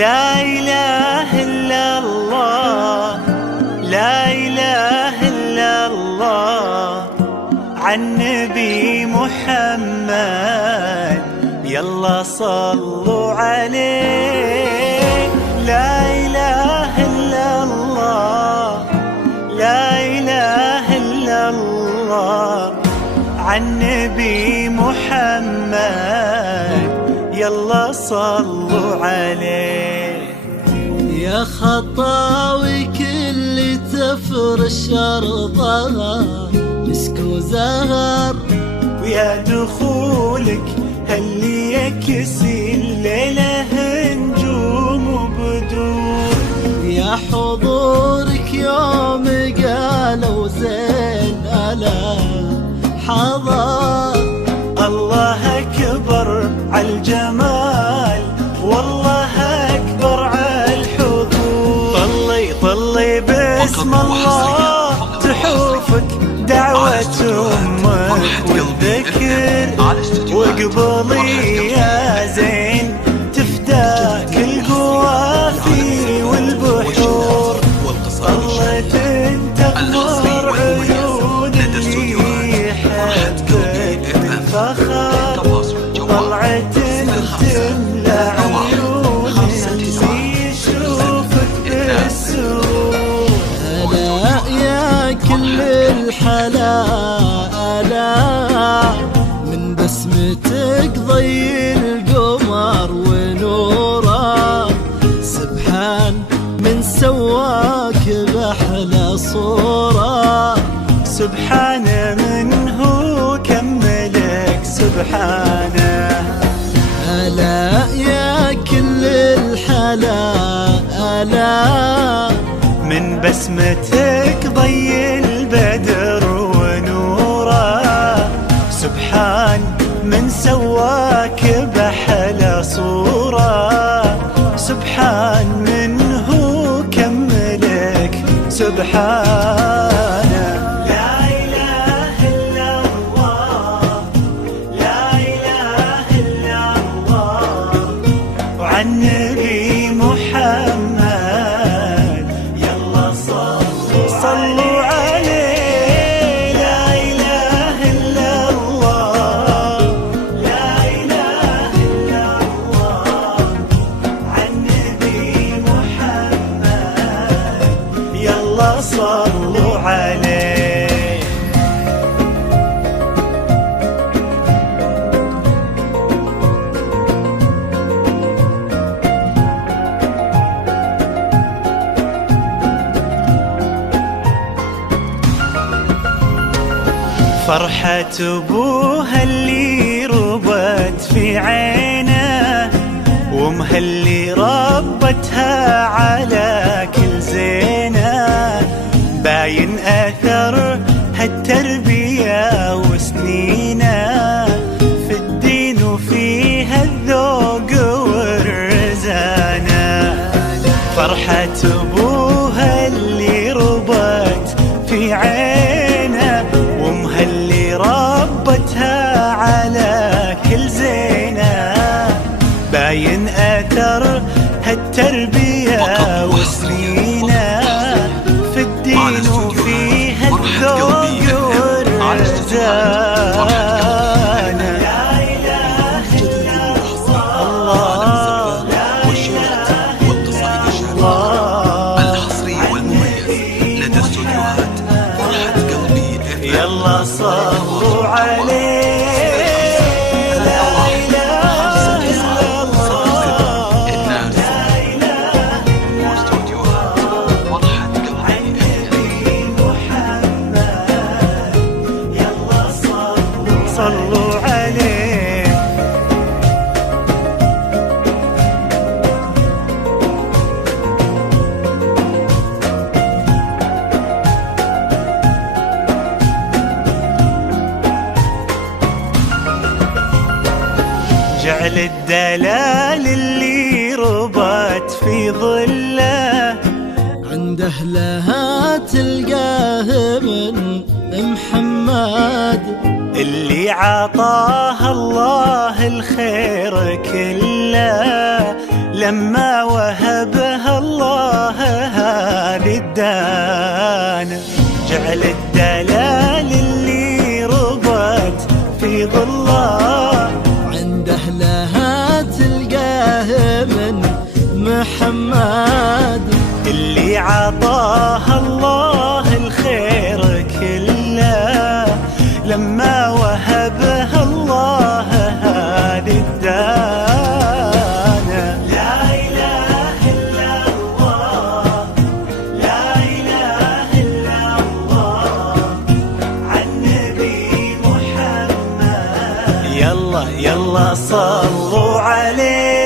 لا إله إلا الله، لا إله إلا الله، عن نبي محمد يلا صلوا عليه. لا إله إلا الله، لا إله إلا الله، عن نبي محمد يلا صلوا عليه. يا خطاوي كل تفرش أرضها مسك وزهر، ويا دخولك هاللي يكسي الليلة نجوم وبدور. يا حضورك يوم قالوا زين ألا حضر. الله أكبر عالجمال، والله أكبر عالحضور. طلي باسم الله تحوفك دعوة أمك والذكر، وقبلي يا زين تفداك القوافي والبحور. طلت انت اغمر عيون اللي يحبك من فخر، طلعت تملى عيون اللي يشوفك بالسوق. ألا يا كل الحلا من بسمتك ضي القمر ونوره، سبحان من سواك بأحلى صورة. سبحان من هو كملك سبحانه. ألا يا كل الحلا من بسمتك ضي البدر ونوره، سبحان من سواك بأحلى صورة. سبحان من هو كملك سبحانه. لا إله إلا الله، لا إله إلا الله، وعن نبي محمد يلا صلوا عليه. لا إله إلا الله، لا إله إلا الله، عن نبي محمد يلا صلوا عليه. فرحة أبوها اللي ربت في عينه، وامها اللي ربتها على كل زينه، باين أثر هالتربية وسنينه في الدين وفيها الذوق والرزانة. فرحة أبوها اللي ربت في عينه، وامها اللي ربتها على كل زينه، باين أثر هالتربية وسنينه في الدين وفيها الذوق والرزانة. لا إله إلا الله، لا إله إلا الله، الحصري والمميز لدى استوديوهات فرحة قلبي يلا صلوا عليه. صلوا عليه. جعل الدلال اللي ربت في ظله عند أهلها تلقاه من محمد اللي عطاها الله الخير كله لما وهبها الله هذه الدانة. جعل الدلال اللي ربت في ظله عند أهلها تلقاه من محمد اللي عطاها الله الخير كله لما وهبها الله هذه الدانة. لا إله إلا الله لا إله إلا الله عن نبي محمد. يلا يلا صلوا عليه